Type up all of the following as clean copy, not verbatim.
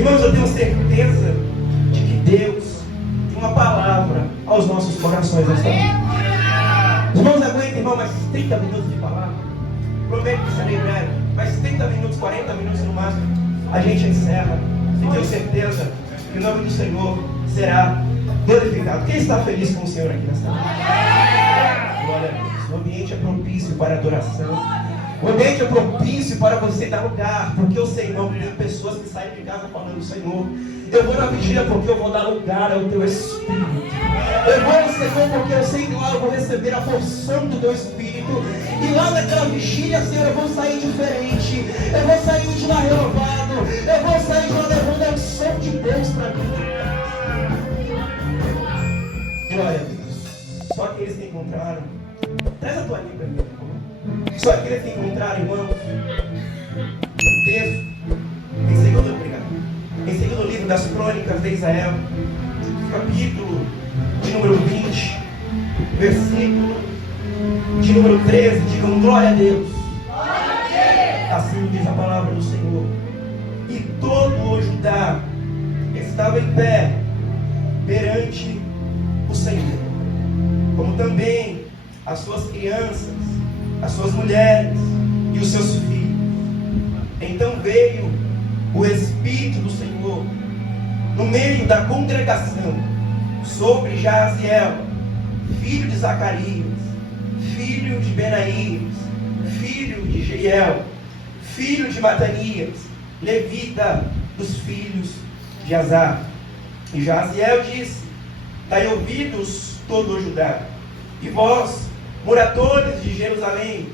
Irmãos, eu tenho certeza de que Deus tem uma palavra aos nossos corações nesta noite. Irmãos, aguenta, irmão, mais 30 minutos de palavra. Prometo que serei breve. Mais 30 minutos, 40 minutos no máximo. A gente encerra. E tenho certeza que o nome do Senhor será glorificado. Quem está feliz com o Senhor aqui nesta noite? Glória a Deus. O ambiente é propício para adoração. O ambiente é propício para você dar lugar. Porque eu sei, irmão, que tem pessoas que saem de casa falando: Senhor, eu vou na vigília porque eu vou dar lugar ao teu Espírito. Eu vou, Senhor, porque eu sei que lá eu vou receber a porção do teu Espírito. E lá naquela vigília, Senhor, eu vou sair diferente. Eu vou sair de lá renovado. Eu vou sair de lá levando a unção de Deus para mim. Glória a Deus. Só aqueles que encontraram. Traz a tua língua aqui, por favor. Só aqueles que encontraram, irmãos, o texto em segundo livro das Crônicas de Israel, capítulo de número 20, versículo de número 13, digam glória a Deus. Assim diz a palavra do Senhor. E todo o Judá estava em pé perante o Senhor, como também as suas crianças, as suas mulheres e os seus filhos. Então veio o Espírito do Senhor no meio da congregação sobre Jaziel, filho de Zacarias, filho de Benaías, filho de Jeiel, filho de Matanias, levita dos filhos de Azar. E Jaziel disse: dai ouvidos todo o Judá, e vós, moradores de Jerusalém,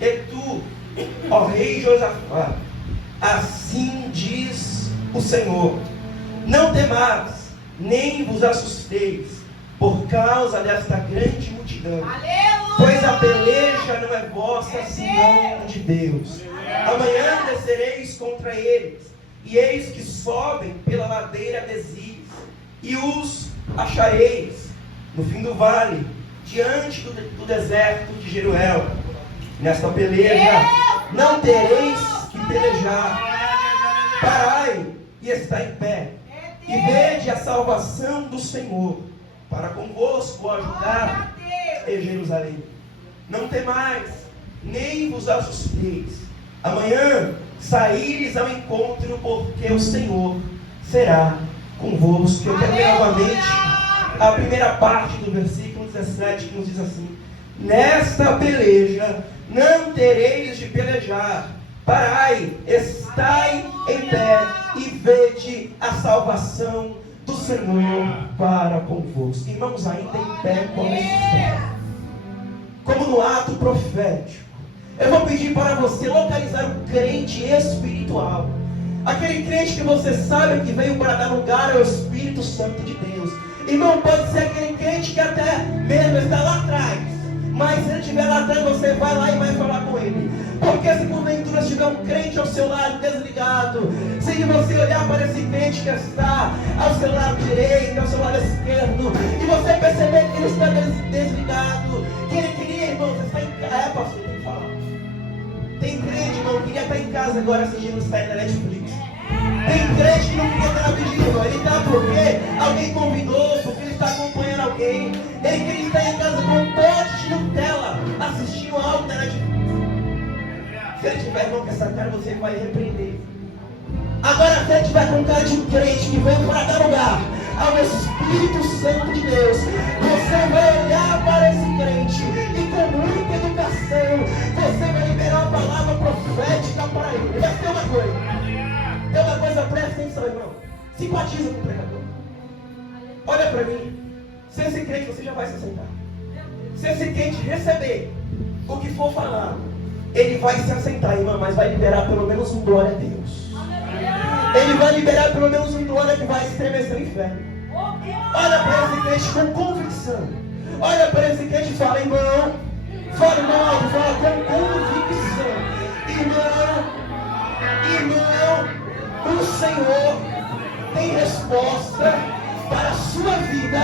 e tu, ó rei Josafá, assim diz o Senhor: não temais, nem vos assusteis, por causa desta grande multidão. Aleluia! Pois a peleja não é vossa, senão de Deus. Amanhã descereis contra eles, e eis que sobem pela ladeira de Ziz, e os achareis no fim do vale, diante do deserto de Jeruel. Nesta peleja não tereis que pelejar. Parai e está em pé, e vede a salvação do Senhor para convosco, ó Judá e Jerusalém. Não temais, nem vos assusteis. Amanhã saíres ao encontro, porque o Senhor será convosco. Eu quero ler novamente a primeira parte do versículo 17, que nos diz assim: nesta peleja não tereis de pelejar. Parai, estai em pé, e vede a salvação do Senhor para convosco. Irmãos, ainda em pé como está, como no ato profético, eu vou pedir para você localizar um crente espiritual, aquele crente que você sabe que veio para dar lugar ao Espírito Santo de Deus. Irmão, pode ser aquele crente que até mesmo está lá atrás, mas se ele estiver lá atrás, você vai lá e vai falar com ele. Porque se porventura tiver um crente ao seu lado desligado, se você olhar para esse crente que está ao seu lado direito, ao seu lado esquerdo, e você perceber que ele está desligado, que ele queria, irmão, você está em casa. Pastor, tem que falar. Tem crente, irmão, que queria estar em casa agora assistindo o série da Netflix. Tem crente que não queria estar na vigília, irmão. Ele está porque alguém convidou, porque ele está acompanhando alguém. Ele queria estar em casa com um pote de Nutella, assistindo algo da Netflix. Se ele tiver, irmão, com essa cara, você vai repreender. Agora, se ele tiver com cara de crente que veio para dar lugar ao Espírito Santo de Deus, você vai olhar para esse crente e com muita educação, você vai liberar a palavra profética para ele. Vai ter uma coisa, presta atenção, irmão. Simpatiza com o pregador. Olha para mim. Se esse crente, você já vai se sentar. Se esse crente receber o que for falado, ele vai se assentar, irmão, mas vai liberar pelo menos um glória a Deus. Ele vai liberar pelo menos um glória que vai estremecer o inferno. Olha para esse crente com convicção. Olha para esse crente e fala: irmão, fala com convicção. Irmão, o Senhor tem resposta para a sua vida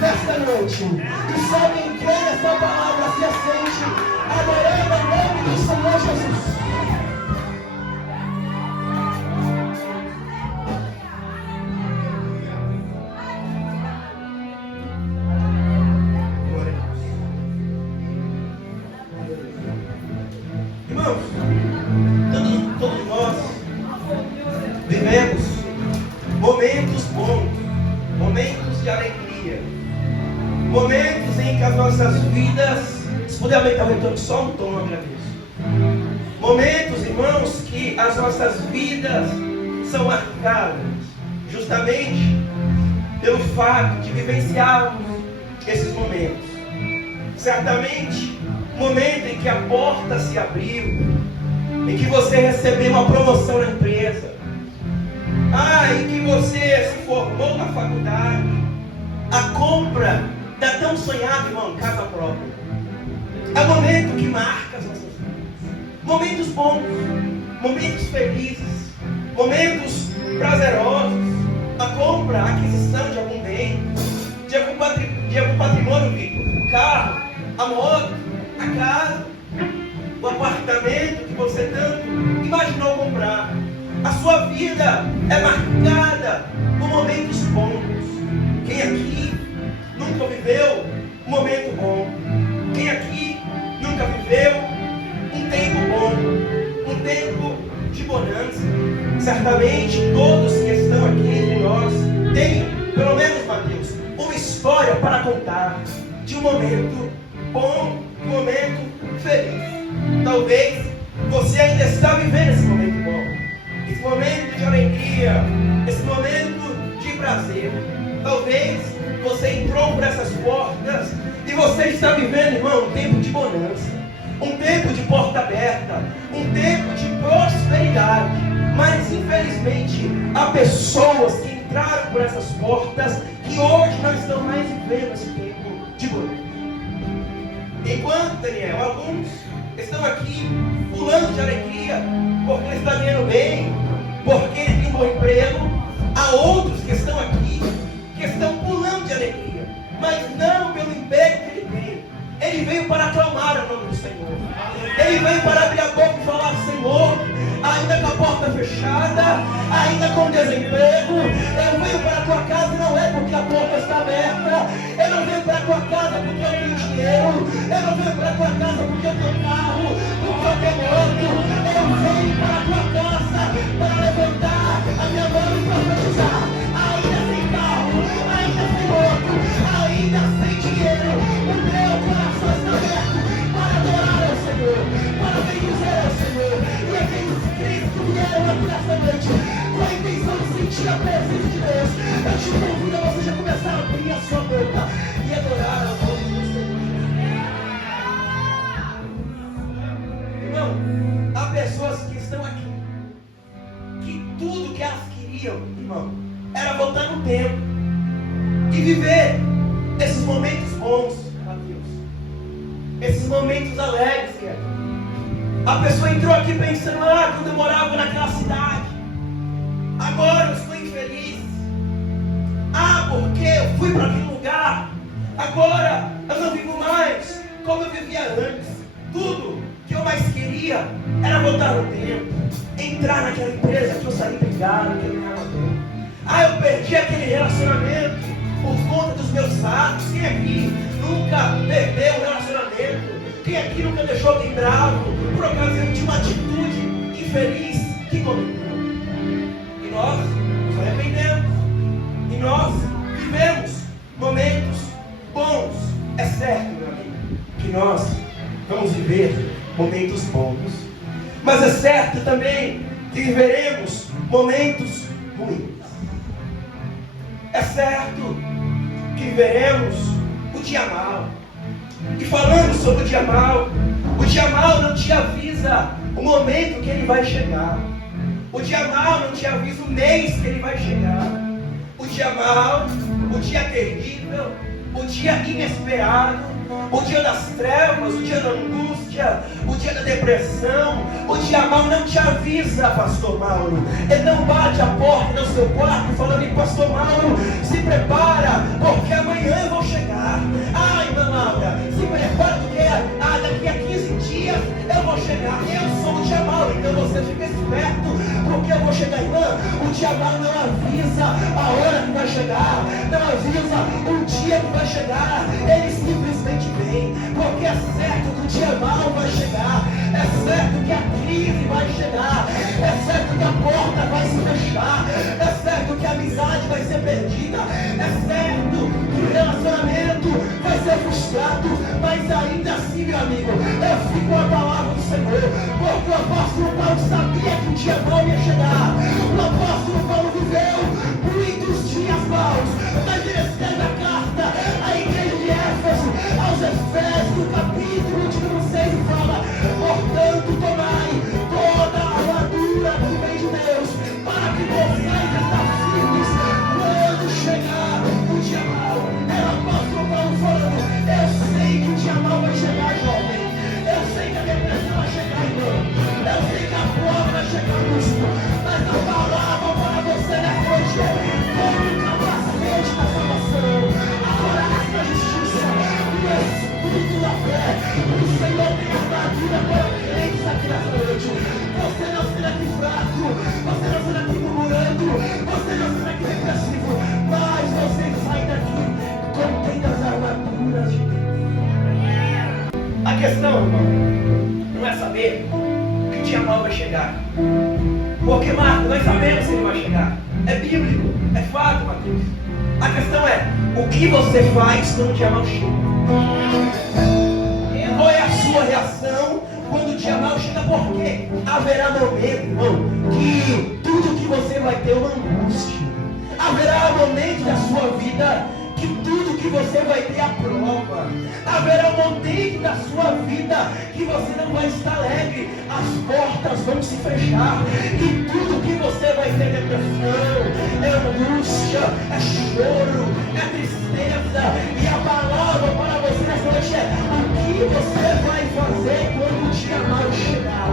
nesta noite. E só quem crê nessa palavra se assente, adorando o nome do Senhor Jesus. vivemos momentos bons, momentos de alegria, momentos em que as nossas vidas, se puder aumentar o retorno só um tom, eu agradeço. Momentos, irmãos, que as nossas vidas são marcadas justamente pelo fato de vivenciarmos esses momentos. Certamente, momento em que a porta se abriu, em que você recebeu uma promoção na empresa, em que você se formou na faculdade, a compra da tão sonhada, irmão, casa própria. É um momento que marca as nossas vidas. Momentos bons, momentos felizes, momentos prazerosos, a compra, a aquisição de algum bem, de algum patrimônio, Victor, o carro, a moto, a casa, o apartamento que você tanto imaginou comprar. A sua vida é marcada por momentos bons. Quem aqui nunca viveu um momento bom? Quem aqui nunca viveu um tempo bom, um tempo de bonança? Certamente todos que estão aqui entre nós têm, pelo menos Mateus, uma história para contar de um momento bom, um momento feliz. Talvez você ainda está vivendo esse momento bom, esse momento de alegria, esse momento de prazer. Talvez você entrou por essas portas e você está vivendo, irmão, um tempo de bonança, um tempo de porta aberta, um tempo de prosperidade. Mas infelizmente há pessoas que entraram por essas portas que hoje não estão mais vivendo esse tempo de bonança. Enquanto, Daniel, alguns estão aqui pulando de alegria porque ele está ganhando bem, porque ele tem um bom emprego, há outros que estão aqui que estão pulando de alegria, mas não pelo emprego que ele tem. Ele veio para aclamar o nome do Senhor. Ele veio para abrir a boca e falar: Senhor, ainda com a porta fechada, ainda com desemprego, eu venho para a tua casa não é porque a porta está aberta, eu não venho para a tua casa porque eu tenho dinheiro, eu não venho para a tua casa porque eu tenho carro, porque eu tenho moto, eu venho para a tua casa para levantar a minha mão e profetizar, ainda sem carro, ainda sem moto, ainda sem dinheiro, o meu coração está aberto para adorar ao Senhor, para bendizer ao Senhor. E aqueles Cristo vieram aqui nessa noite com a intenção de sentir a presença de Deus. Eu te convido a você já começar a abrir a sua boca e adorar ao nome do Senhor. Irmão, há pessoas que estão aqui que tudo que elas queriam, irmão, era voltar no tempo e viver esses momentos bons, meu Deus, esses momentos alegres, cara. A pessoa entrou aqui pensando: quando eu morava naquela cidade, agora eu estou infeliz. Porque eu fui para aquele lugar, agora eu não vivo mais como eu vivia antes. Tudo que eu mais queria era voltar no tempo, entrar naquela empresa que eu saí brigado, que eu ganhava bem. Eu perdi aquele relacionamento por conta dos meus atos. Quem aqui nunca perdeu um relacionamento? Quem aqui nunca deixou alguém bravo por ocasião de uma atitude infeliz que cometeu? E nós nos arrependemos. E nós vivemos momentos bons. É certo, meu amigo, que nós vamos viver momentos bons. Mas é certo também que viveremos momentos ruins. É certo que viveremos o dia mau. E falando sobre o dia mau não te avisa o momento que ele vai chegar. O dia mau não te avisa o mês que ele vai chegar. O dia mau, o dia terrível, o dia inesperado, o dia das trevas, o dia da angústia, o dia da depressão, o dia mau não te avisa, pastor Mauro. Ele não bate a porta do seu quarto falando: pastor Mauro, se prepara, porque amanhã eu vou chegar. Irmã Laura, se prepara, porque daqui a 15 dias eu vou chegar. Eu sou o dia mau, então você fica esperto, porque eu vou chegar. Irmã, o dia mau não avisa a hora que vai chegar, não avisa o dia que vai chegar. Ele simplesmente vem, porque é certo que o dia mau vai chegar, é certo que a crise vai chegar, é certo que a porta vai se fechar. fechar, é certo que a amizade vai ser perdida, é certo que o relacionamento vai ser frustrado, mas ainda assim, meu amigo, eu fico com a palavra do Senhor, porque o apóstolo Paulo sabia que o dia mau ia chegar. O apóstolo Paulo viveu muitos dias maus, mas ele escreve a carta à igreja de Éfeso, aos Efésios, no capítulo de número 6, e fala: portanto, tomai toda a armadura que vem de Deus, para que possais estar firmes quando chegar o dia mau. É o apóstolo Paulo falando: eu sei que o dia mau vai chegar, jovem. Eu sei que a depressão vai chegar, irmão. Eu sei que a prova vai chegar, justo. Mas a palavra para você nessa noite é: tome o capacete da salvação, a coragem da justiça, o escudo da fé. O Senhor tem armadura para crentes aqui nessa noite. Você não será aqui fraco, você não será aqui murmurando, você não será aqui depressivo, mas você sai daqui contendo as armaduras de Deus. A questão, irmão, não é saber que o dia mau vai chegar. Porque, Marcos, nós sabemos que ele vai chegar. É bíblico, é fato, Mateus. A questão é: o que você faz quando o dia mau chega? Qual é a sua reação quando o dia mau chega? Porque haverá momento, irmão, que tudo que você vai ter é uma angústia. Haverá momento da sua vida que tudo que você vai ter é a prova. Haverá um momento da sua vida que você não vai estar alegre, as portas vão se fechar, e tudo que você vai ter é depressão, é angústia, é choro, é tristeza. E a palavra para você nessa noite é: o que você vai fazer quando o dia mau chegar?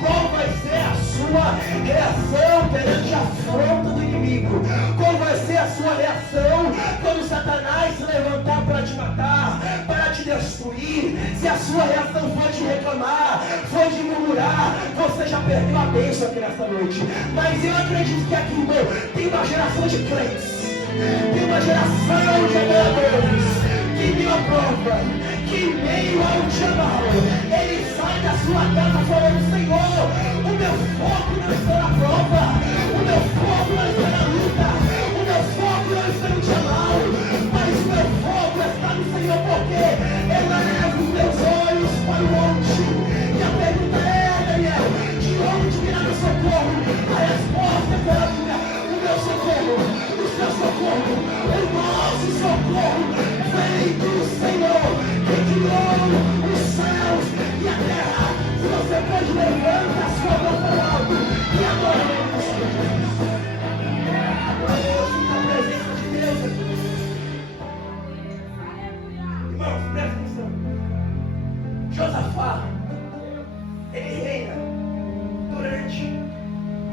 Qual vai ser a sua reação perante a afronta do inimigo? Qual vai ser a sua reação quando Satanás se levantar para te matar, para te destruir? Se a sua reação for de reclamar, for de murmurar, você já perdeu a bênção aqui nessa noite. Mas eu acredito que aqui, irmão, tem uma geração de crentes, tem uma geração de adoradores que viu a prova, que em meio ao dia mau, ele sai da sua casa falando: Senhor, o meu foco não está na prova, o meu foco não está na luta, o meu foco não está no dia mau, mas o meu foco está no Senhor, porque eu levo os meus olhos para o monte. E a pergunta é, Daniel: de onde virá meu socorro? A resposta é pela Bíblia: o meu socorro, o seu socorro, o nosso socorro vem do Senhor, que criou os céus e a terra. Se você pode, levanta a sua mão para o alto e adora o Senhor. A presença de Deus aqui. Irmãos, presta atenção. Josafá, ele reina durante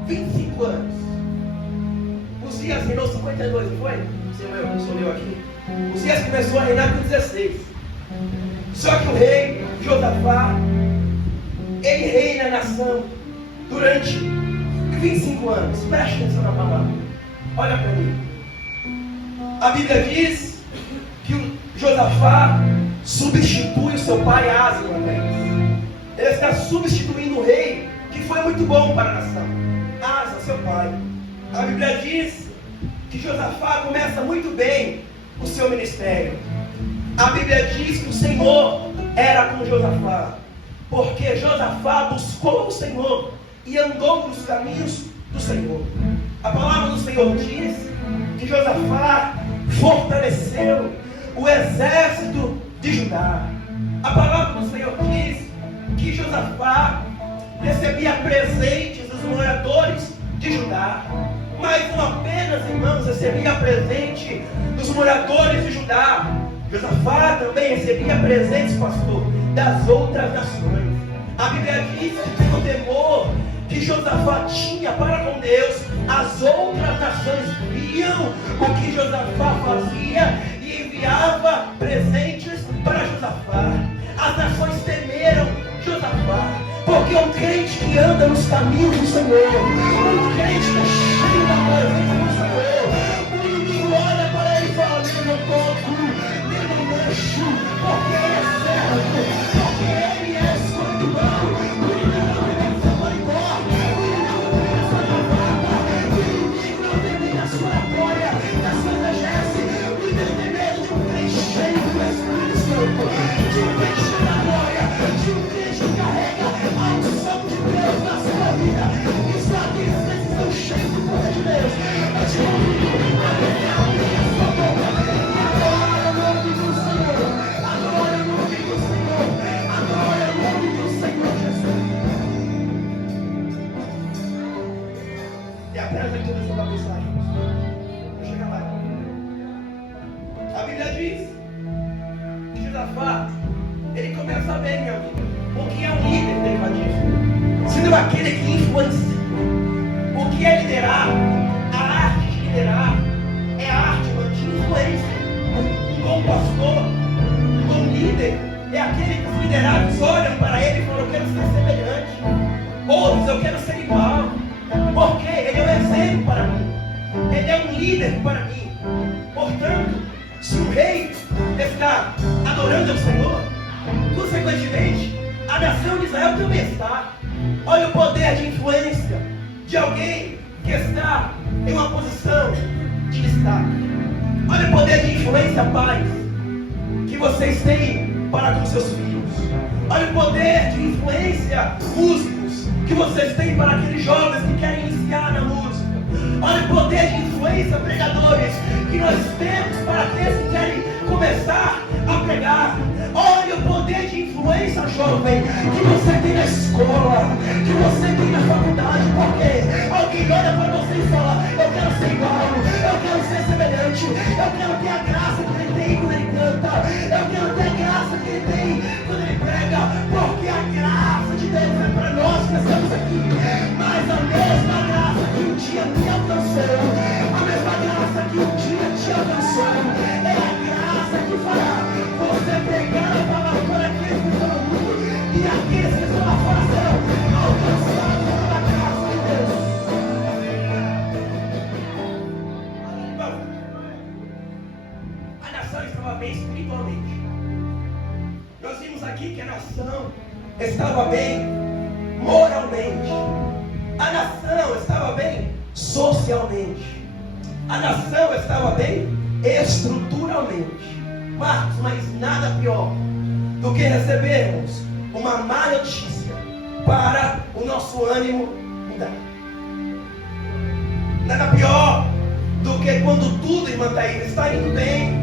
25 anos. Uzias reinou 52, não foi? Você leu aqui? Uzias começou a reinar com 16. Só que o rei Josafá, ele reina a nação durante 25 anos. Preste atenção na palavra. Olha para mim. A Bíblia diz que o Josafá substitui o seu pai Asa uma vez. Ele está substituindo o rei que foi muito bom para a nação. Asa, seu pai. A Bíblia diz que Josafá começa muito bem o seu ministério. A Bíblia diz que o Senhor era com Josafá, porque Josafá buscou o Senhor e andou nos caminhos do Senhor. A palavra do Senhor diz que Josafá fortaleceu o exército de Judá. A palavra do Senhor diz que Josafá recebia presentes dos moradores de Judá. Mas não apenas, irmãos, recebia presente dos moradores de Judá. Josafá também recebia presentes, pastor, das outras nações. A Bíblia diz que o temor que Josafá tinha para com Deus, as outras nações viam o que Josafá fazia e enviava presentes para Josafá. As nações temeram Josafá, porque um crente que anda nos caminhos do Senhor, um crente que é cheio da presença do Senhor, o inimigo olha para ele e fala: eu não toco, eu não mexo, porque ele é certo, porque ele é escolhido. O inimigo não pensa para embora, o inimigo não pensa na vaca, introdução da mensagem. Vou chegar lá. A Bíblia diz que Josafá, ele começa a ver, meu amigo, o que é um líder dentro disso. Sendo aquele que influencia. O que é liderar? A arte de liderar é a arte de influência. Um bom pastor, um bom líder, é aquele que os liderados olham para ele e falam: eu quero ser semelhante. Outros, eu quero ser igual. Porque ele é um exemplo para mim. Ele é um líder para mim. Portanto, se o rei está adorando ao Senhor, consequentemente, a nação de Israel também está. Olha o poder de influência de alguém que está em uma posição de destaque. Olha o poder de influência, pais, que vocês têm para com seus filhos. Olha o poder de influência, músicos, que vocês têm para aqueles jovens que querem iniciar na música. Olha o poder de influência, pregadores, que nós temos para aqueles que querem começar a pregar. Olha o poder de influência, jovem, que você tem na escola, que você tem na faculdade. Porque alguém olha para você e fala: eu quero ser igual, eu quero ser semelhante, eu quero ter a graça que ele tem quando ele canta, eu quero ter a graça que ele tem quando ele prega. Porque a graça de Deus é para nós que estamos aqui. Mas a mesma graça que um dia me alcançou, a mesma graça que um dia te alcançou, é a graça que fará você pregar a palavra para aqueles que estão no mundo, e aqueles que estão lá fora serão alcançados pela graça de Deus. A nação estava bem espiritualmente. Nós vimos aqui que a nação estava bem moralmente. A nação estava bem socialmente. A nação estava bem estruturalmente. Mas nada pior do que recebermos uma má notícia para o nosso ânimo mudar. Nada pior do que quando tudo, irmã Thaís, está indo bem,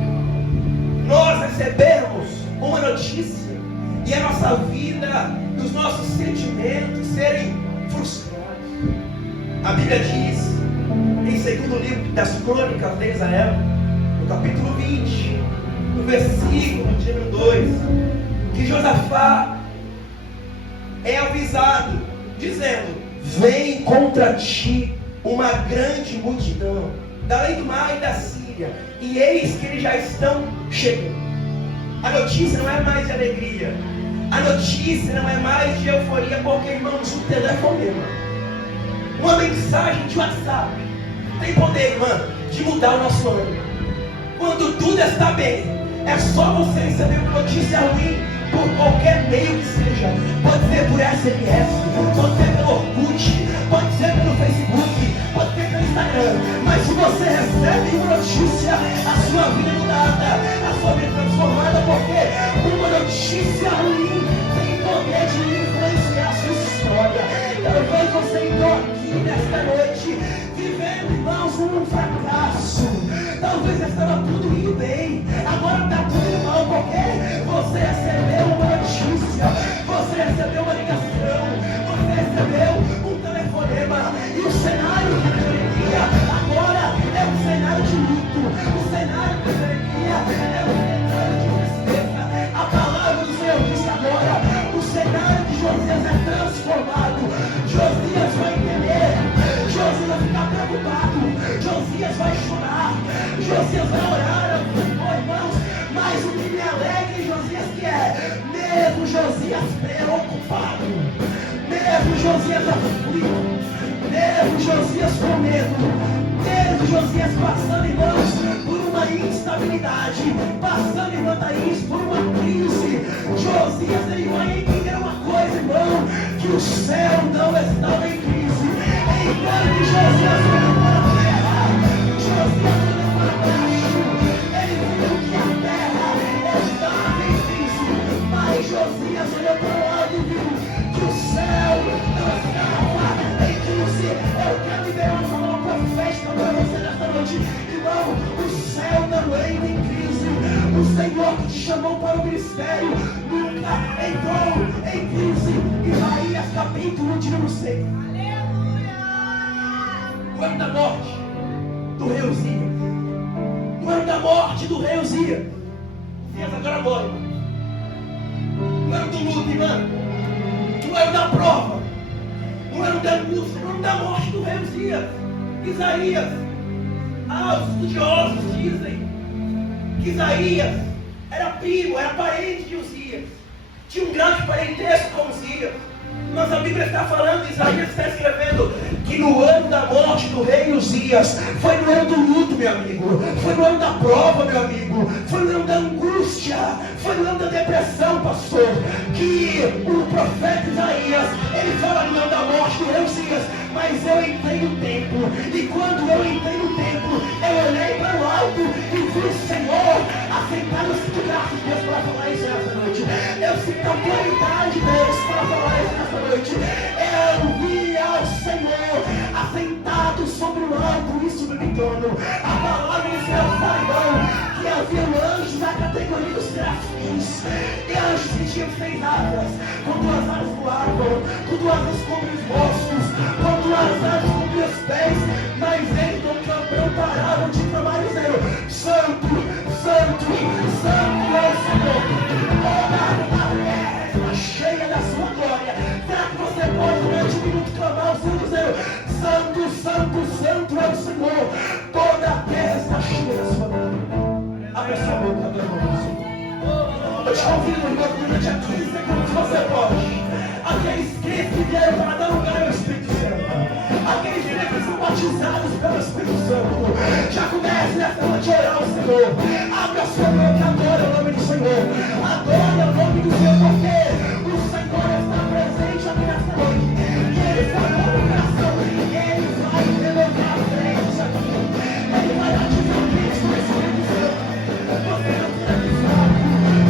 nós recebermos uma notícia e a nossa vida, os nossos sentimentos serem frustrados. A Bíblia diz, em segundo livro das Crônicas de Israel, no capítulo 20, no versículo de número 2, que Josafá é avisado, dizendo: vem contra ti uma grande multidão, da além do mar e da Síria, e eis que eles já estão chegando. A notícia não é mais de alegria, a notícia não é mais de euforia, porque, irmãos, um telefonema, uma mensagem de WhatsApp tem poder, irmã, de mudar o nosso ânimo. Quando tudo está bem, é só você receber uma notícia ruim por qualquer meio que seja. Pode ser por SMS, pode ser pelo Orkut, pode ser pelo Facebook, pode ser pelo Instagram. Mas se você recebe uma notícia, a sua vida é mudada, a sua vida é transformada. Porque uma notícia ruim tem poder de influenciar a sua história. Talvez você entrou aqui nesta noite vivendo, irmãos, um fracasso. Talvez estava tudo indo bem, agora está tudo mal, porque você recebeu uma notícia, você recebeu uma ligação, você recebeu um telefonema, e o cenário que deveria agora é um cenário de luto, o cenário que deveria é um cenário de tristeza. A palavra do Senhor diz agora: o cenário de Josias é transformado. Josias vai entender, Josias vai ficar preocupado, Josias vai chorar, Josias vai orar, irmãos. Mas o que me alegra em Josias que é, mesmo Josias preocupado, mesmo Josias aflito, mesmo Josias com medo, mesmo Josias passando, irmãos, por uma instabilidade, passando, irmã Thaís, por uma crise, Josias, ele vai entender uma coisa, irmão, que o céu não estava em crise. Enquanto Josias olhou para a terra, Josias olhou para baixo, ele viu que a terra estava em crise. Mas Josias olhou para o lado e viu que o céu não estava em crise. Eu quero liberar uma palavra profética para você nesta noite. Irmão, o céu não entra em crise. O Senhor que te chamou para o ministério nunca entrou em crise. Isaías capítulo de número 6. No ano da morte do rei Uzias. No ano da morte do rei Uzias. Uzias agora morre, irmão. No ano do luto, irmão. No ano da prova. No ano da angústia. No ano da morte do rei Uzias. Isaías. Os estudiosos dizem que Isaías era primo, era parente de Uzias. Tinha um grande parentesco com Uzias. Mas a Bíblia está falando, Isaías está escrevendo que no ano da morte do rei Uzias, foi no ano do luto, meu amigo, foi no ano da prova, meu amigo, foi no ano da angústia, foi no ano da depressão, pastor, que o profeta Isaías, ele fala no ano da morte do rei Uzias. Mas eu entrei no templo, e quando eu entrei no templo, eu olhei para o alto e vi o Senhor assentado. Eu sinto graça de Deus para falar isso nessa noite. Eu sinto a autoridade de Deus para falar isso nessa noite. Eu vi ao Senhor assentado sobre o alto e sobre o trono. A palavra de Deus fala, irmão, que havia anjos da categoria dos serafins, e anjos que tinham 6 asas, com 2 asas voavam, com 2 asas cobrem os rostos, com 2 asas cobrem os pés, mas eles não paravam de clamar dizendo: Santo, Santo, Santo é o Senhor. Toda a terra está cheia da sua glória. Será que você pode durante um minuto clamar o Senhor dizendo: Santo, Santo, Santo é o Senhor. Toda a terra está cheia da sua glória. Abre a sua boca, adoramos. Eu te convido, irmão, durante a 15 segundos você pode. Aqueles crentes que vieram para dar lugar ao Espírito Santo, aqueles crentes que são batizados pelo Espírito Santo, já comece nessa noite a orar ao Senhor. Abre a sua boca, adora o nome do Senhor, adora o nome do Senhor, porque o Senhor está presente aqui nessa noite, e Ele foi no coração, Ele vai renovar a crença aqui, Ele vai ativar o Cristo do Espírito Santo. Você não será fraco,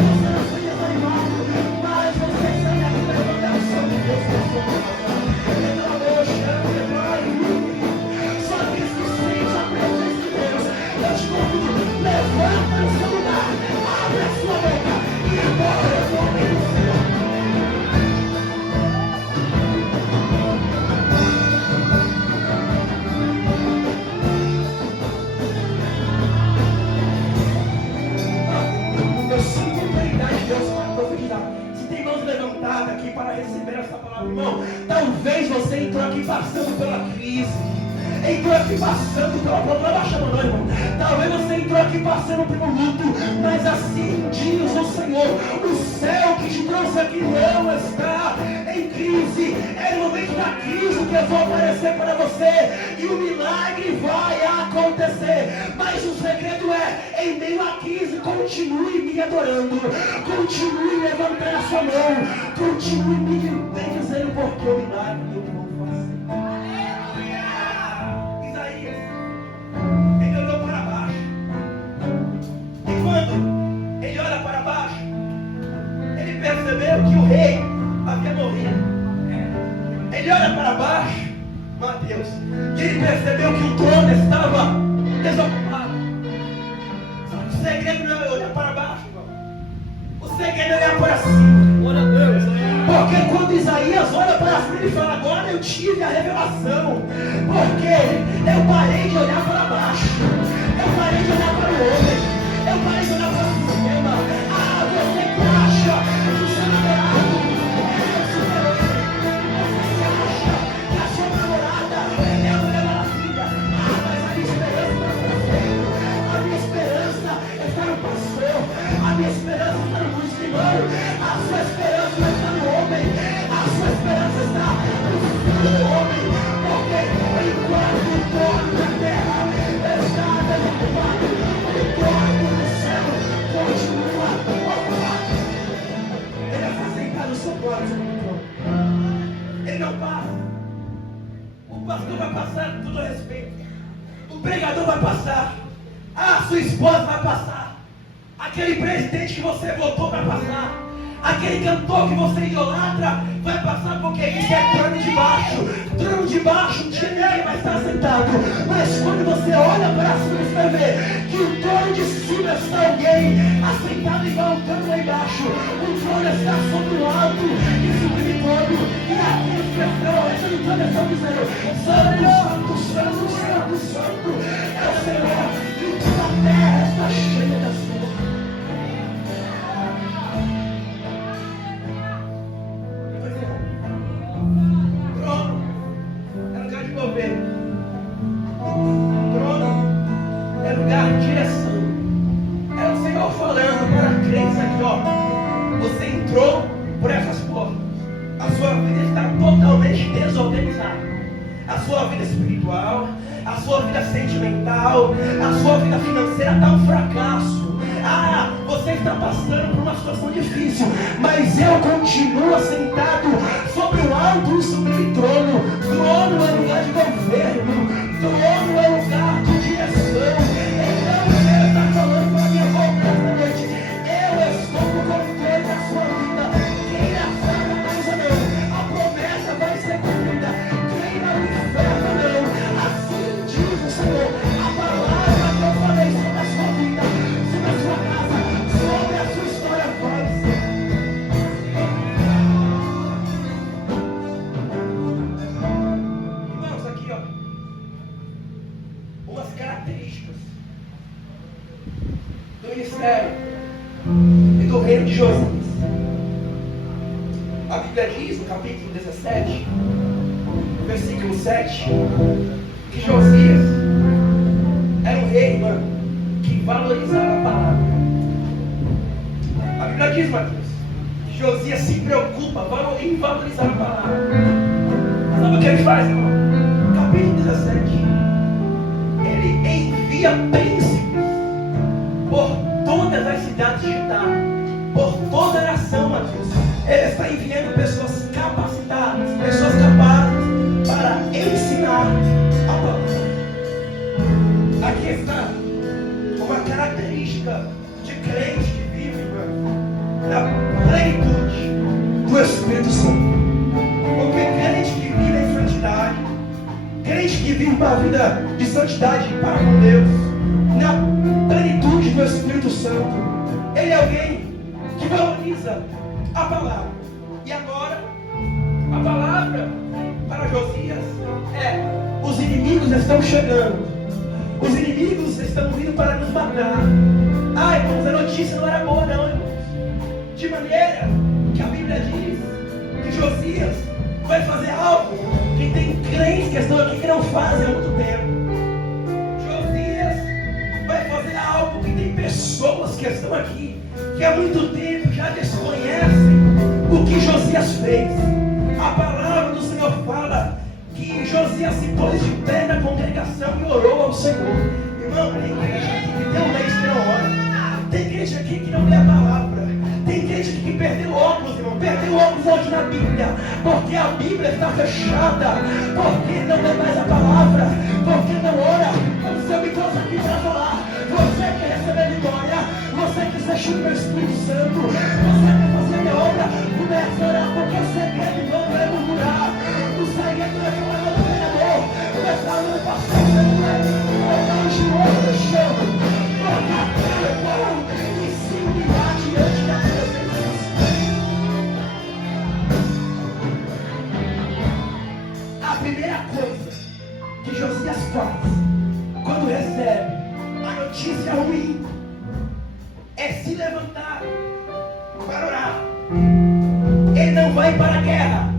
você não será desanimado, mas você sai aqui levando a ação de Deus na sua vida. Então, eu chamo, Pai, só que se sente a presença de Deus. Eu te convido, levanta no seu lugar, abre a sua boca e adora o nome do Senhor. Eu sinto a autoridade de Deus para profetizar. Se tem mãos levantadas aqui para receber essa palavra, irmão, talvez você entrou aqui passando pela crise, entrou aqui passando pela problema, não, irmão. Talvez você entrou aqui passando pelo luto, mas assim diz o Senhor: o céu que te trouxe aqui não está em crise. É no momento da crise que eu vou aparecer para você e o milagre vai acontecer. Mas o segredo é, em meio à crise, continue me adorando, continue levantando a sua mão, continue me bendizendo, porque o milagre eu vou fazer. Ele olhou para baixo, e quando ele olha para baixo, ele percebeu que o rei havia morrido. Ele olha para baixo, Mateus, e ele percebeu que o trono estava desocupado. Só que o segredo não é olhar para baixo, irmão. O segredo é olhar para cima. Glória a Deus. Porque quando Isaías olha para cima, ele fala: agora eu tive a revelação. Porque eu parei de olhar para baixo, eu parei de olhar para o homem, eu parei de olhar para o sistema. Você que acha que o seu namorado é super-homem, você acha que a sua namorada é a Mulher Maravilha. Mas a minha esperança está no Senhor, a minha esperança está no pastor, a minha esperança está no irmão, a sua esperança não está no homem, a sua esperança está no Filho do homem. Porque enquanto o trono da terra está desocupado, o trono do céu continua ocupado. Ele vai aceitar o seu trono. Ele não passa. O pastor vai passar com todo respeito. O pregador vai passar. A sua esposa vai passar. Aquele presidente que você votou para passar. Aquele cantor que você idolatra vai passar, porque isso é trono de baixo. Trono de baixo, um dia ninguém vai estar sentado. Mas quando você olha para cima, você vai ver que o trono de cima está alguém assentado igual o trono lá embaixo. O trono está sobre o alto e sublime todo. E aqueles que estão recebendo estão dizendo: Santo, Santo, Santo, Santo é o Senhor, e toda a terra está cheia da sua. Trono é lugar de governo. Trono é lugar de direção. É o Senhor falando para a crentes aqui, ó. Você entrou por essas portas. A sua vida está totalmente desorganizada. A sua vida espiritual, a sua vida sentimental, a sua vida financeira está um fracasso. Ah, você está passando por uma situação difícil, mas eu continuo assentado sobre o alto e sublime trono. Trono é lugar de governo, trono é lugar de direção. Então Deus está falando para minha boca esta noite: eu estou no controle da sua vida. Queira sabe mais ou não, a promessa vai ser cumprida. Queira o inferno não. Assim diz o Senhor. A palavra que eu falei sobre a sua vida, sobre a sua casa, sobre a sua história vai ser. Irmãos, aqui ó, umas características do ministério e do reino de Josias. A Bíblia diz no capítulo 17, versículo 7, que Josias era um rei, mano, que valorizava a palavra. A Bíblia diz, Mateus, que Josias se preocupa em valorizar a palavra. Sabe o que ele faz, irmão? Capítulo 17, ele envia príncipes por todas as cidades de Judá, por toda a nação, Mateus. Ele está enviando pessoas capacitadas, pessoas capazes para ensinar a palavra. Aqui está uma característica de crente que vive, mano, na plenitude do Espírito Santo. Porque crente que vive em santidade, crente que vive uma vida de santidade para com Deus, na plenitude do Espírito Santo, ele é alguém que valoriza a palavra. E agora, a palavra para Josias é: os inimigos estão chegando, os inimigos estão vindo para nos matar. Ah, irmãos, a notícia não era boa não, irmãos. De maneira que a Bíblia diz que Josias vai fazer algo que tem crentes que estão aqui que não fazem há muito tempo. Josias vai fazer algo que tem pessoas que estão aqui que há muito tempo já desconhecem o que Josias fez. A palavra do Senhor fala que Josias se pôs de pé na congregação e orou ao Senhor. Irmão, tem crente aqui que tem um mês que não ora. Tem crente aqui que não lê a palavra. Tem crente aqui que perdeu óculos, irmão. Perdeu óculos hoje na Bíblia, porque a Bíblia está fechada, porque não lê mais a palavra, porque não ora. O Senhor me trouxe aqui para falar: você quer receber vitória, você quer ser cheio do Espírito Santo, você quer fazer minha obra, comece a orar, porque o segredo não é murmurar, o segredo é falar do treinador, começar a não passar o segredo, colocar o joelho no chão, colocar o pão e se humilhar diante da presença. A primeira coisa que Josias faz quando recebe a notícia ruim é se levantar para orar. Ele não vai para a guerra,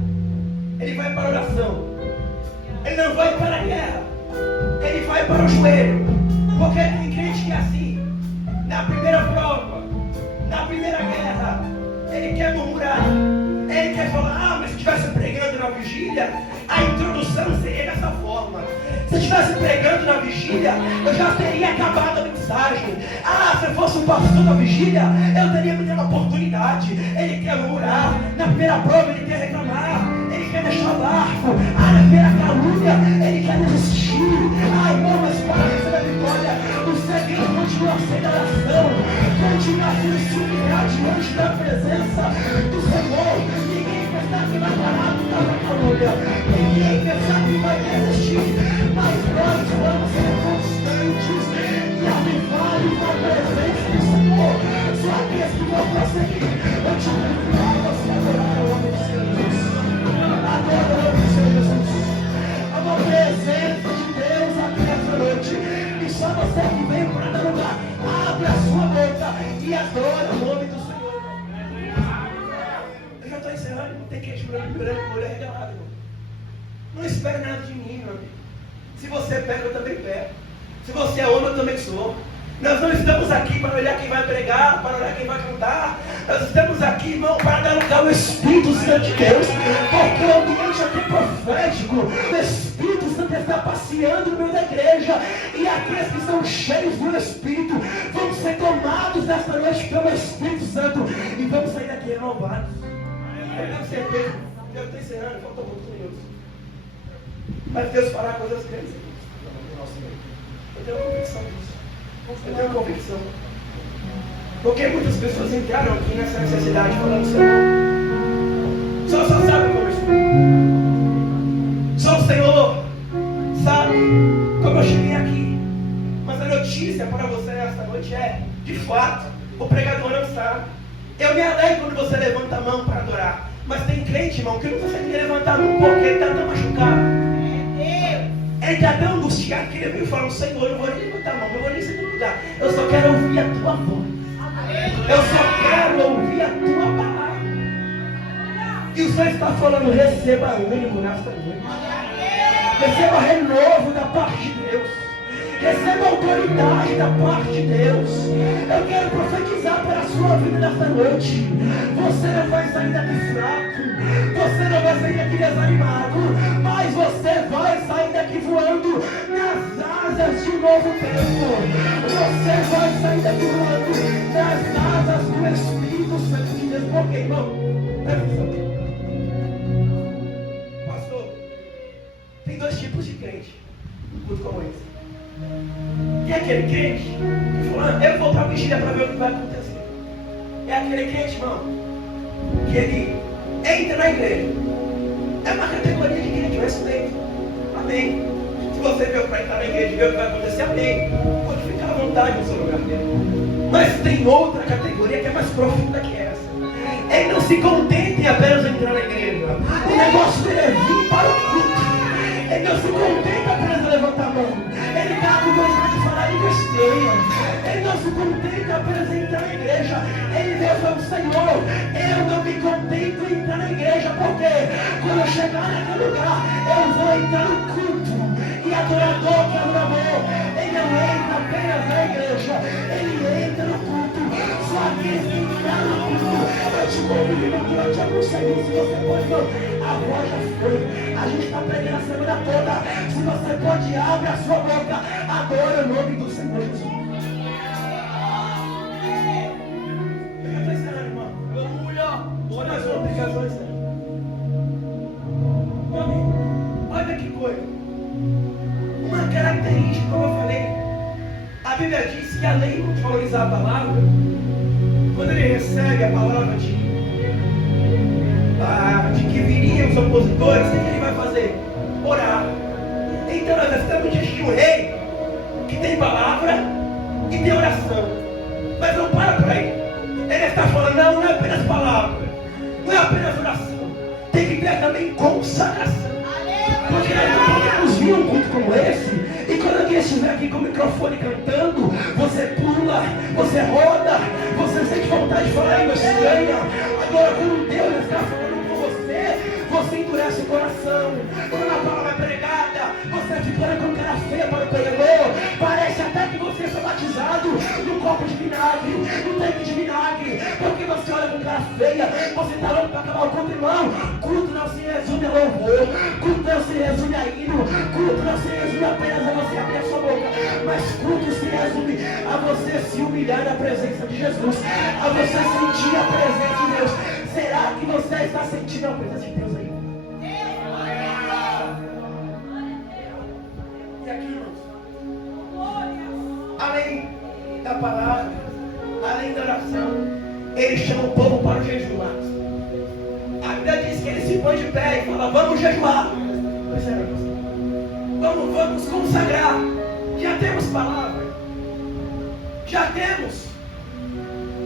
ele vai para a oração. Ele não vai para a guerra, ele vai para o joelho. Porque tem crente que é assim: na primeira prova, na primeira guerra, ele quer murmurar, ele quer falar: ah, mas se estivesse pregando na vigília, a introdução seria dessa forma. Se eu estivesse pregando na vigília, eu já teria acabado a mensagem. Ah, se eu fosse um pastor da vigília, eu teria me dado a oportunidade. Ele quer murmurar, na primeira prova ele quer reclamar, ele quer deixar largo. Ah, na primeira calúnia, ele quer desistir. Ah, irmão, mas para receber a vitória, o segredo continua sendo a oração, continua sendo se humilhar diante da presença do Senhor. Ninguém pensar que vai parar na calúnia, ninguém pensar que vai desistir. Mas nós vamos ser constantes e avivados na presença do Senhor. Só aqueles que vão prosseguir, eu te convido a você adorar o nome de Jesus. você que veio para dar lugar, abre a sua boca e adora o nome do Senhor. Eu já estou encerrando, não tem queijo branco, com o olho arregalado. Não espere nada de mim, meu amigo. Se você pega, eu também pego. Se você é homem, eu também sou. Nós não estamos aqui para olhar quem vai pregar, para olhar quem vai cantar. Nós estamos aqui, irmão, para dar lugar ao Espírito Santo de Deus. Porque o ambiente aqui é profético. O Espírito Santo está passeando no meio da igreja. E aqueles que estão cheios do Espírito vão ser tomados nesta noite pelo Espírito Santo. E vamos sair daqui renovados. Eu tenho certeza. Eu estou encerrando, faltam poucos minutos. Mas Deus fará coisas grandes. Eu tenho convicção disso. Eu tenho convicção. Porque muitas pessoas entraram aqui nessa necessidade falando: Senhor, só sabe como eu estou. Só o Senhor sabe como eu cheguei aqui. Mas a notícia para você nesta noite é: de fato, o pregador não sabe. Eu me alegro quando você levanta a mão para adorar. Mas tem crente, irmão, que não consegue levantar a mão porque ele está tão machucado. Ele está tão angustiado que ele veio falando: Senhor, eu não vou nem levantar a mão, eu vou nem sair do lugar. Eu só quero ouvir a tua voz. Eu só quero ouvir a tua palavra. E o Senhor está falando: receba ânimo nesta noite. Receba renovo da parte de Deus. Receba autoridade da parte de Deus. Eu quero profetizar para a sua vida nesta noite. Você não vai sair daqui fraco. Você não vai sair daqui desanimado. Mas você vai sair daqui voando nas asas de um novo tempo. Você vai sair daqui voando nas asas do Espírito Santo de Deus. Por quê, irmão? Presta atenção. Pastor, tem dois tipos de crente. Muito como esse. E aquele crente que falou: eu vou para a vigília para ver o que vai acontecer. É aquele crente, irmão, que ele entra na igreja. É uma categoria de crente, eu respeito. Amém. Se você veio para entrar na igreja e ver o que vai acontecer, amém. Pode ficar à vontade no seu lugar dele. Mas tem outra categoria que é mais profunda que essa. Ele não se contenta em apenas entrar na igreja. O negócio dele é vir para o culto. Ele não se contenta apenas em levantar a mão. Ele está com vontade de falar em besteira. Ele não se contenta apenas em entrar na igreja. Ele veio e falou: Senhor, eu não me contento em entrar na igreja, porque quando eu chegar naquele lugar, eu vou entrar no culto. E adorador que adora amor, ele não entra apenas na igreja, ele entra no culto. Só aqueles que entrar no culto. Eu te convido durante alguns segundos, se você pode, não. A voz já foi. A gente está pregando a semana toda. Se você pode, abre a sua boca. Adora o nome do Senhor Jesus. Eu estou ensinando, irmão. Olha as obrigações. Meu amigo, olha que coisa. Uma característica, como eu falei. A Bíblia diz que além de valorizar a palavra, quando ele recebe a palavra de que viriam os opositores, o que ele vai fazer? Orar. Então nós estamos diante de um rei que tem palavra e tem oração. Mas não para por aí. Ele está falando: não é apenas palavra, não é apenas oração, tem que ter também consagração. Porque nós não podemos vir um culto como esse e quando alguém estiver aqui com o microfone cantando, você pula, você roda, você sente vontade de falar em estranha. Agora quando Deus está falando com você endurece o coração. Quando a palavra é pregada, você fica olhando com cara feia para o pregador. Parece até que você foi batizado num copo de vinagre, num tanque de vinagre, porque você olha com cara feia. Você está louco para acabar o culto, irmão. Culto não se resume a louvor, culto não se resume a hino, culto não se resume apenas a você abrir a sua boca, mas culto se resume a você se humilhar na presença de Jesus, a você sentir a presença de Deus. Será que você está sentindo a presença de Deus aí? E aqui, irmãos, além da palavra, além da oração, ele chama o povo para o jejum. A Bíblia diz que ele se põe de pé e fala: vamos jejuar. Vamos consagrar. Já temos palavra, já temos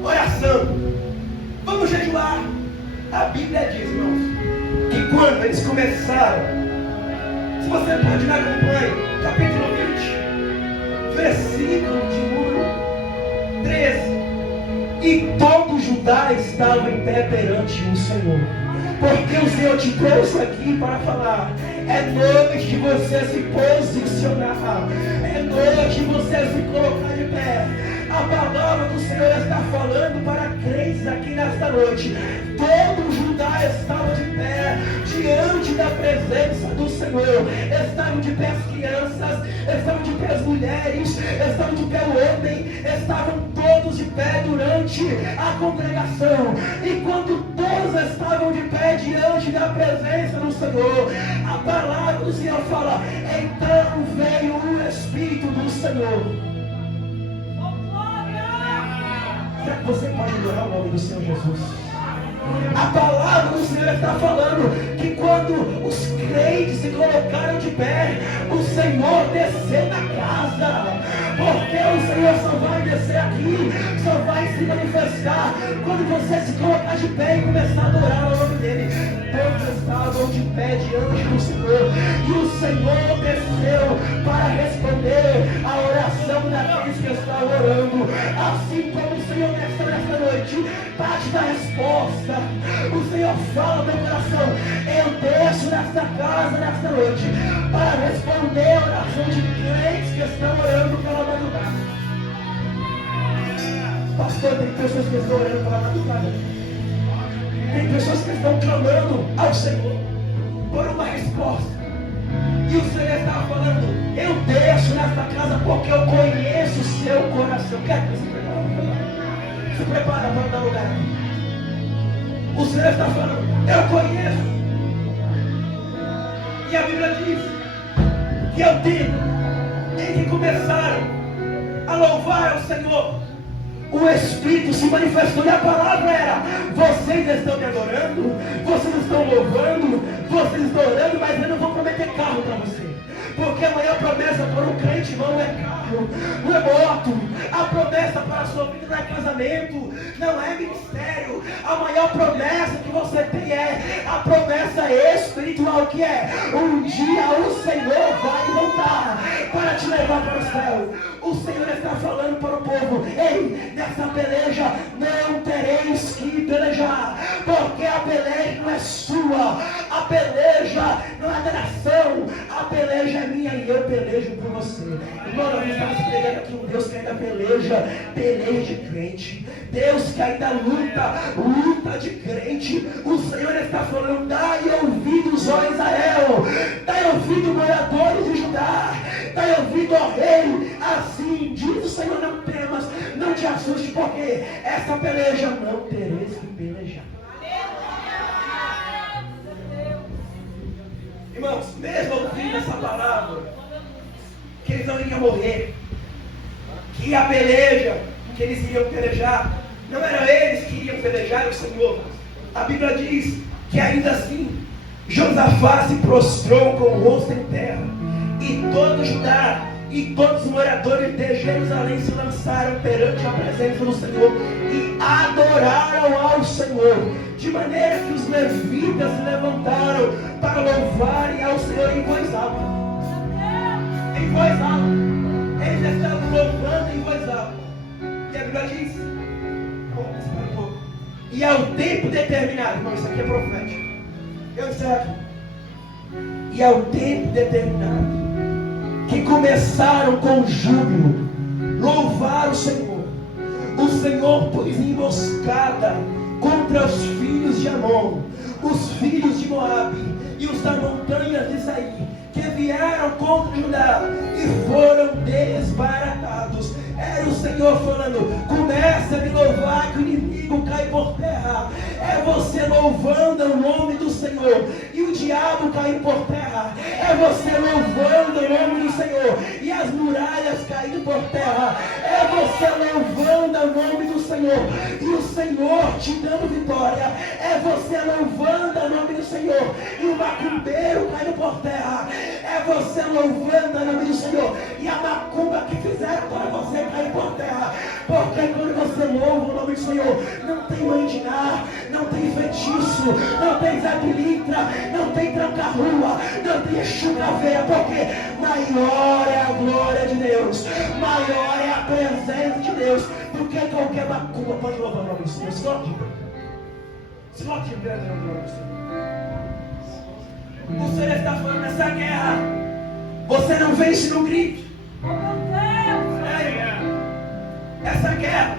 oração. Vamos jejuar. A Bíblia diz, irmãos, que quando eles começaram, se você pode me acompanhar, capítulo 20, Versículo de número 13. E todo Judá estava em pé perante o Senhor. Porque o Senhor te trouxe aqui para falar. É noite de você se posicionar. É noite de você se colocar de pé. A palavra do Senhor está falando para crentes aqui nesta noite. Todo Judá estava de pé diante da presença do Senhor. Estavam de pé as crianças, estavam de pé as mulheres, estavam de pé o homem, estavam todos de pé durante a congregação. E quando todos estavam de pé diante da presença do Senhor, a palavra do Senhor fala: então veio o Espírito do Senhor. Será que você pode adorar o nome do Senhor Jesus? A palavra do Senhor está falando que quando os crentes se colocaram de pé, o Senhor desceu na casa. Porque o Senhor só vai descer aqui, só vai se manifestar quando você se colocar de pé e começar a adorar o nome dele. Todos estavam de pé diante do Senhor, e o Senhor desceu para responder a oração daqueles que estavam orando. Assim como o Senhor desceu nesta noite para te dar resposta, o Senhor fala no meu coração: eu desço nesta casa nesta noite para responder a oração de crentes que estão orando pela madrugada. Pastor, tem pessoas que estão orando pela madrugada. Tem pessoas que estão clamando ao Senhor por uma resposta. E o Senhor estava falando: eu desço nesta casa porque eu conheço o seu coração. Quer que você se prepara para dar lugar? O Senhor está falando: eu conheço. E a Bíblia diz que é o tempo em que começaram a louvar ao Senhor, o Espírito se manifestou. E a palavra era: vocês estão me adorando, vocês estão louvando, vocês estão orando, mas eu não vou prometer carro para você. Porque a maior promessa para um crente, irmão, não é carro, não é moto. A promessa para a sua vida não é casamento, não é ministério. A maior promessa que você tem é a promessa espiritual, que é: um dia o Senhor vai voltar para te levar para o céu. O Senhor está falando para o povo: ei, nessa peleja não tereis que pelejar, porque a peleja não é sua, a peleja não é da nação, a peleja é minha e eu pelejo por você. Irmão, nós estamos pregando aqui um Deus que ainda peleja de crente, Deus que ainda luta de crente. O Senhor está falando: dai ouvidos, ó Israel, dai ouvido, moradores de Judá, dai ouvido, ó rei. Assim diz o Senhor: não temas, não te assuste, porque essa peleja não tereis que pelejar. Irmãos, mesmo ouvindo essa palavra, que eles não iriam morrer, que a peleja que eles iriam pelejar, não eram eles que iriam pelejar, era o Senhor. A Bíblia diz que ainda assim Josafá se prostrou com o rosto em terra, e todo Judá e todos os moradores de Jerusalém se lançaram perante a presença do Senhor e adoraram ao Senhor, de maneira que os levitas se levantaram para louvarem ao Senhor em voz alta. Em voz alta. Eles estavam louvando em voz alta. E a Bíblia diz: e ao tempo determinado, irmão, isso aqui é profético. Eu encerro. E ao tempo determinado, que começaram com júbilo, louvar o Senhor pôs emboscada contra os filhos de Amon, os filhos de Moabe e os da montanha de Sair, que vieram contra Judá e foram desbaratados. Era o Senhor falando: começa a me louvar que o inimigo cai por terra. É você louvando o nome do Senhor e o diabo caindo por terra. É você louvando o nome do Senhor e as muralhas caindo por terra. É você louvando o nome do Senhor e o Senhor te dando vitória. É você louvando o nome do Senhor e o macumbeiro caindo por terra. É você louvando o nome do Senhor e a macumba que fizeram para você cair por terra. Porque quando você louva o nome do Senhor. Não tem mandinar, não tem feitiço, não tem Zé Pilintra, não tem tranca-rua, não tem enxuga-veia, porque maior é a glória de Deus, maior é a presença de Deus, do que qualquer macumba. Pode louvar o nome do Senhor. Se lote ver o nome do Senhor. O Senhor está falando nessa guerra. Você não vence no grito. Essa guerra,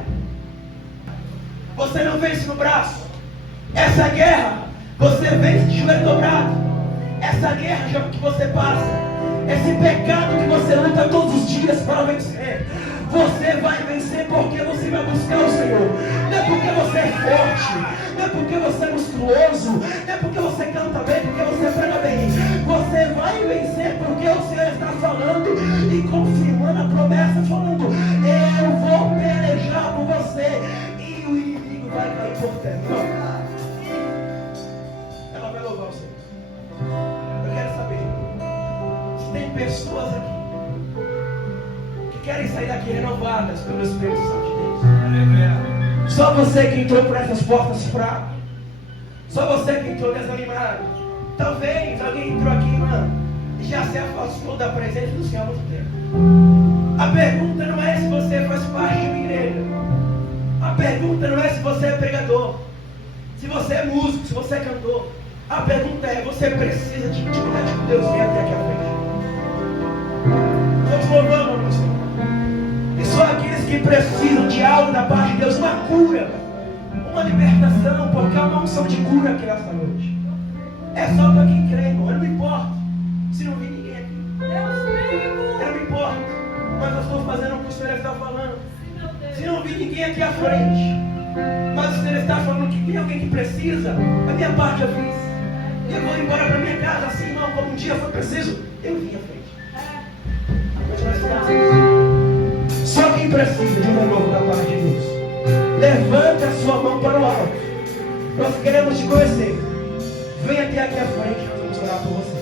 você não vence no braço. Essa guerra, você vence de joelho dobrado. Essa guerra que você passa, esse pecado que você luta todos os dias para vencer, você vai vencer porque você vai buscar o Senhor. Não é porque você é forte, não é porque você é musculoso, não é porque você canta bem, porque você prega bem. Você vai vencer porque o Senhor está falando e confirmando a promessa, falando: eu vou pelejar por você e o inimigo vai cair por terra. Ela vai louvar o Senhor. Eu quero saber se tem pessoas aqui que querem sair daqui renovadas pelo Espírito Santo de Deus. Só você que entrou por essas portas fracas. Só você que entrou desanimado. Talvez alguém entrou aqui, mano, e já se afastou da presença do Senhor há muito tempo. A pergunta não é se você faz parte de uma igreja. A pergunta não é se você é pregador, se você é músico, se você é cantor. A pergunta é: você precisa de intimidade com Deus e até aqui à frente? Vamos louvando o nome do Senhor. E só aqueles que precisam de algo da parte de Deus, uma cura, uma libertação, porque há uma unção de cura aqui nessa noite. É só para quem crê, irmão. Eu não me importo se não vir ninguém aqui. Eu não me importo, mas eu estou fazendo o que o Senhor está falando. Se não vir ninguém aqui à frente, mas o Senhor está falando que tem alguém que precisa, a minha parte eu fiz. Eu vou embora para minha casa assim, irmão, como um dia foi preciso, eu vim à frente. Só quem precisa de um renovo da parte de Deus, levante a sua mão para o alto. Nós queremos te conhecer. Vem até aqui à frente, nós vamos orar por você.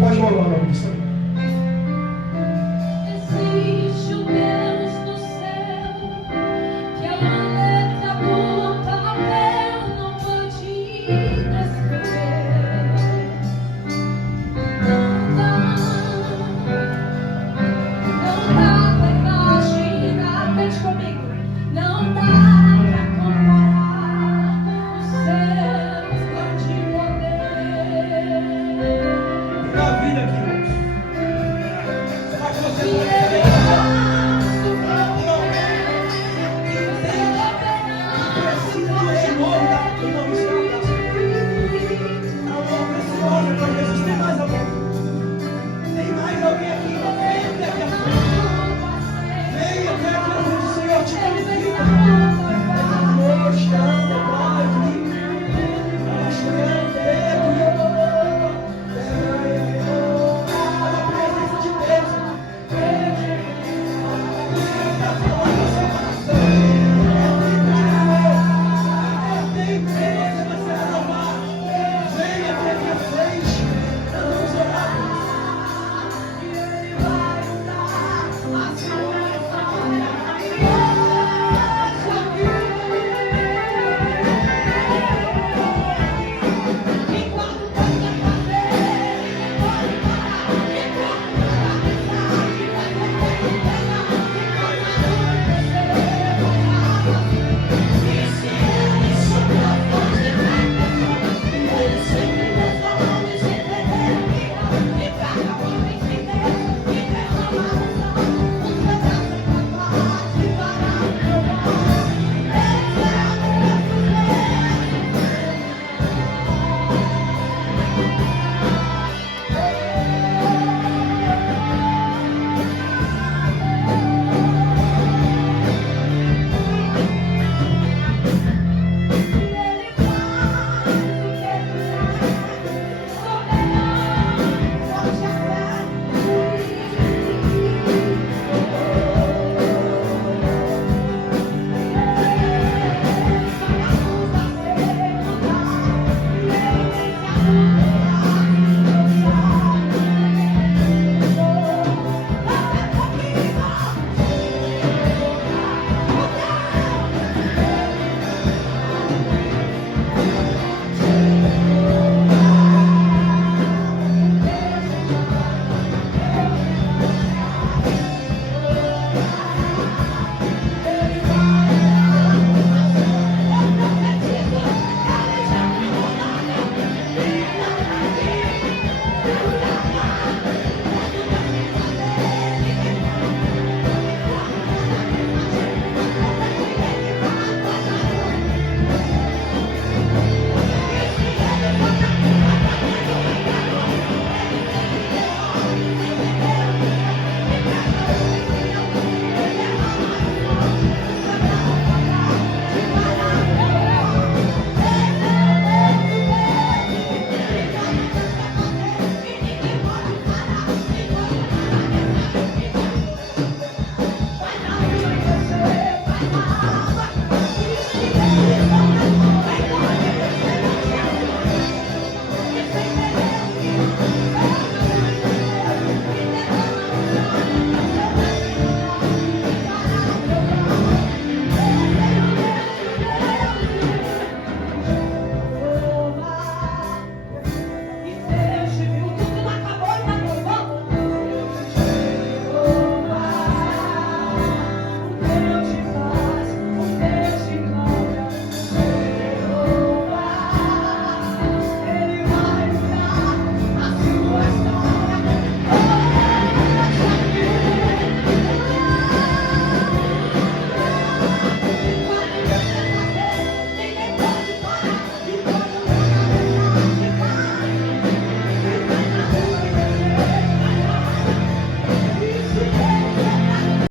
Pode louvar o nome do Senhor. Existe um Deus no céu, que a letra do papel não pode escrever. Não dá pra imaginar, repete comigo. Não dá pra comparar os céus de poder. Na vida aqui, irmãos. Será que você pode saber? Precisa de um renovo da nome do Senhor. A mão preciosa para Jesus. Tem mais alguém? Tem mais alguém aqui? Venha até aqui à frente. Venha até aqui à frente. O Senhor te convida. Amor, chama, Pai. A presença de Deus.